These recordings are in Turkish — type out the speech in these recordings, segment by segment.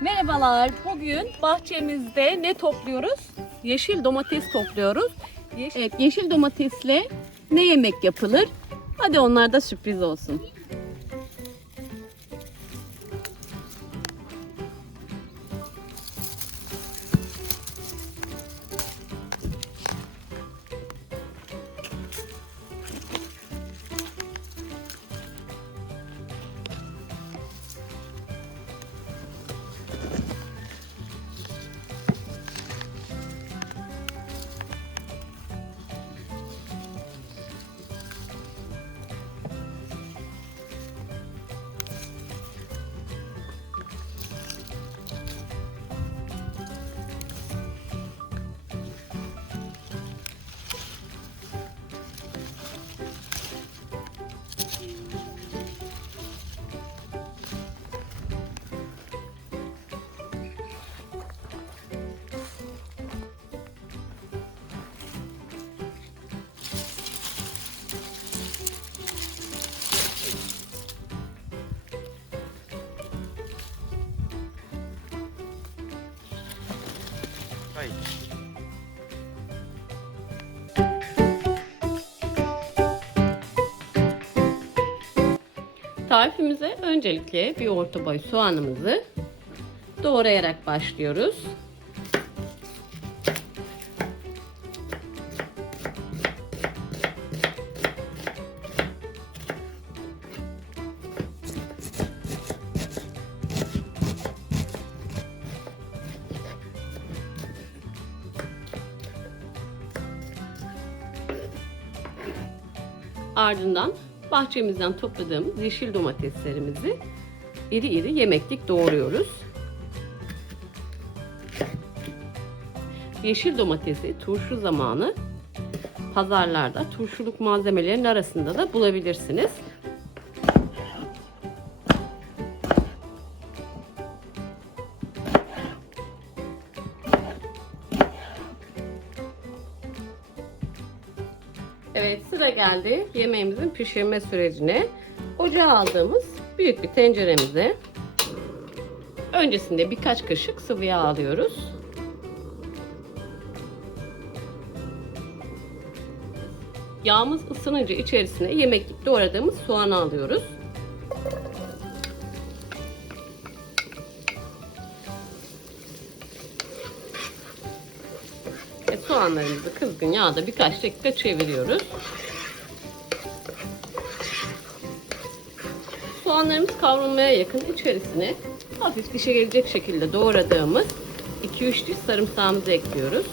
Merhabalar. Bugün bahçemizde ne topluyoruz? Yeşil domates topluyoruz. Yeş- Evet, yeşil domatesle ne yemek yapılır? Hadi onlar da sürpriz olsun. Hayır. Tarifimize öncelikle bir orta boy soğanımızı doğrayarak başlıyoruz. Ardından bahçemizden topladığımız yeşil domateslerimizi iri iri yemeklik doğruyoruz. Yeşil domatesi turşu zamanı pazarlarda turşuluk malzemelerin arasında da bulabilirsiniz. Sıra geldi yemeğimizin pişirme sürecine. Ocağa aldığımız büyük bir tenceremize öncesinde birkaç kaşık sıvı yağ alıyoruz. Yağımız ısınınca içerisine yemeklik doğradığımız soğanı alıyoruz. Soğanlarımızı kızgın yağda birkaç dakika çeviriyoruz. Soğanlarımız kavrulmaya yakın içerisine hafif dişe gelecek şekilde doğradığımız 2-3 diş sarımsağımızı ekliyoruz.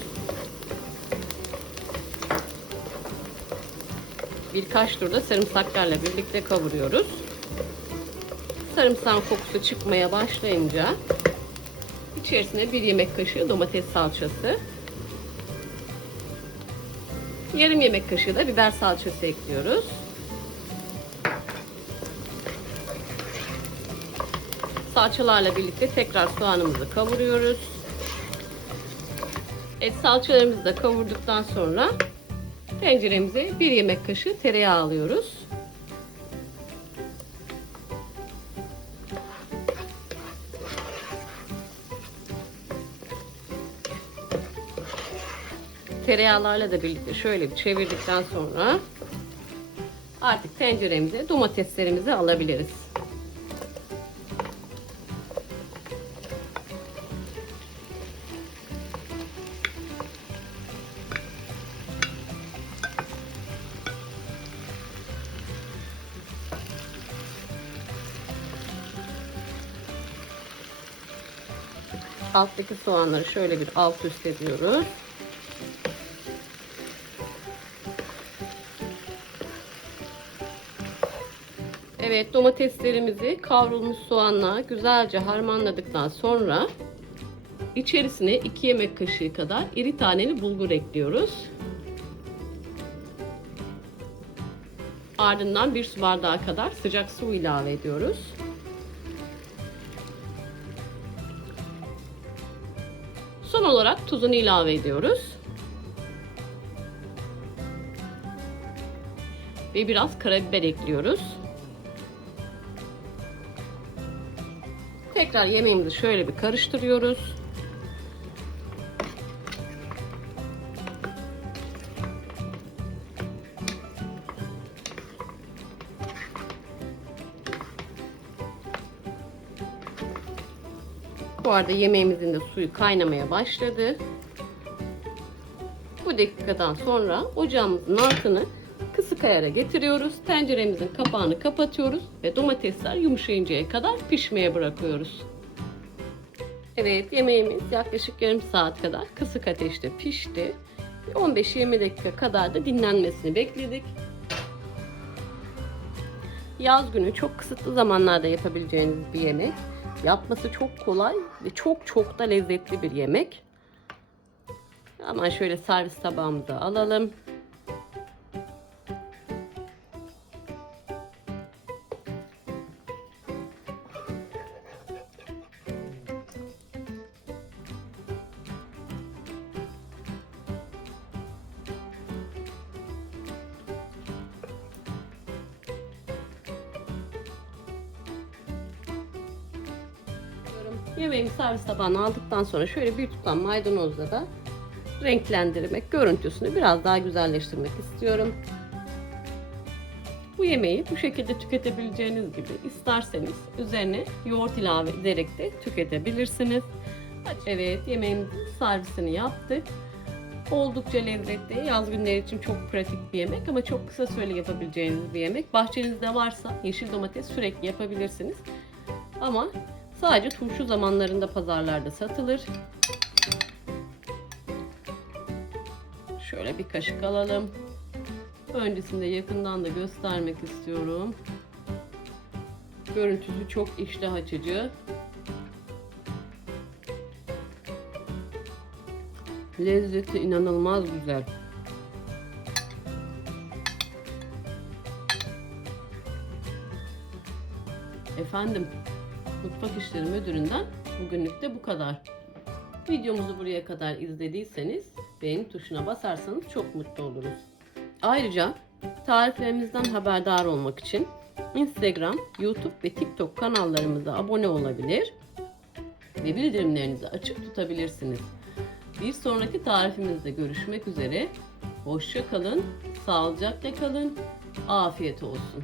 Birkaç turda sarımsaklarla birlikte kavuruyoruz. Sarımsağın kokusu çıkmaya başlayınca içerisine bir yemek kaşığı domates salçası, yarım yemek kaşığı da biber salçası ekliyoruz. Salçalarla birlikte tekrar soğanımızı kavuruyoruz. Evet salçalarımızı da kavurduktan sonra tenceremize bir yemek kaşığı tereyağı alıyoruz. Tereyağlarla da birlikte şöyle bir çevirdikten sonra artık tenceremize domateslerimizi alabiliriz. Alttaki soğanları şöyle bir alt üst ediyoruz. Evet domateslerimizi kavrulmuş soğanla güzelce harmanladıktan sonra içerisine 2 yemek kaşığı kadar iri taneli bulgur ekliyoruz. Ardından bir su bardağı kadar sıcak su ilave ediyoruz. Son olarak tuzunu ilave ediyoruz. Ve biraz karabiber ekliyoruz. Tekrar yemeğimizi şöyle bir karıştırıyoruz. Bu arada yemeğimizin de suyu kaynamaya başladı. Bu dakikadan sonra ocağımızın altını kısık ayara getiriyoruz. Tenceremizin kapağını kapatıyoruz ve domatesler yumuşayıncaya kadar pişmeye bırakıyoruz. Evet yemeğimiz yaklaşık yarım saat kadar kısık ateşte pişti. 15-20 dakika kadar da dinlenmesini bekledik. Yaz günü çok kısıtlı zamanlarda yapabileceğiniz bir yemek. Yapması çok kolay ve çok çok da lezzetli bir yemek. Hemen şöyle servis tabağımıza alalım. Yemeğimi servis tabağına aldıktan sonra şöyle bir tutam maydanozla da renklendirmek, görüntüsünü biraz daha güzelleştirmek istiyorum. Bu yemeği bu şekilde tüketebileceğiniz gibi isterseniz üzerine yoğurt ilave ederek de tüketebilirsiniz. Evet yemeğimizin servisini yaptık. Oldukça lezzetli. Yaz günleri için çok pratik bir yemek ama çok kısa süreli yapabileceğiniz bir yemek. Bahçenizde varsa yeşil domates sürekli yapabilirsiniz. Ama sadece turşu zamanlarında pazarlarda satılır. Şöyle bir kaşık alalım. Öncesinde yakından da göstermek istiyorum. Görüntüsü çok iştah açıcı. Lezzeti inanılmaz güzel. Efendim, Mutfak İşleri Müdürü'nden bugünlük de bu kadar. Videomuzu buraya kadar izlediyseniz beğeni tuşuna basarsanız çok mutlu oluruz. Ayrıca tariflerimizden haberdar olmak için Instagram, YouTube ve TikTok kanallarımıza abone olabilir ve bildirimlerinizi açık tutabilirsiniz. Bir sonraki tarifimizde görüşmek üzere. Hoşça kalın, sağlıcakla kalın, afiyet olsun.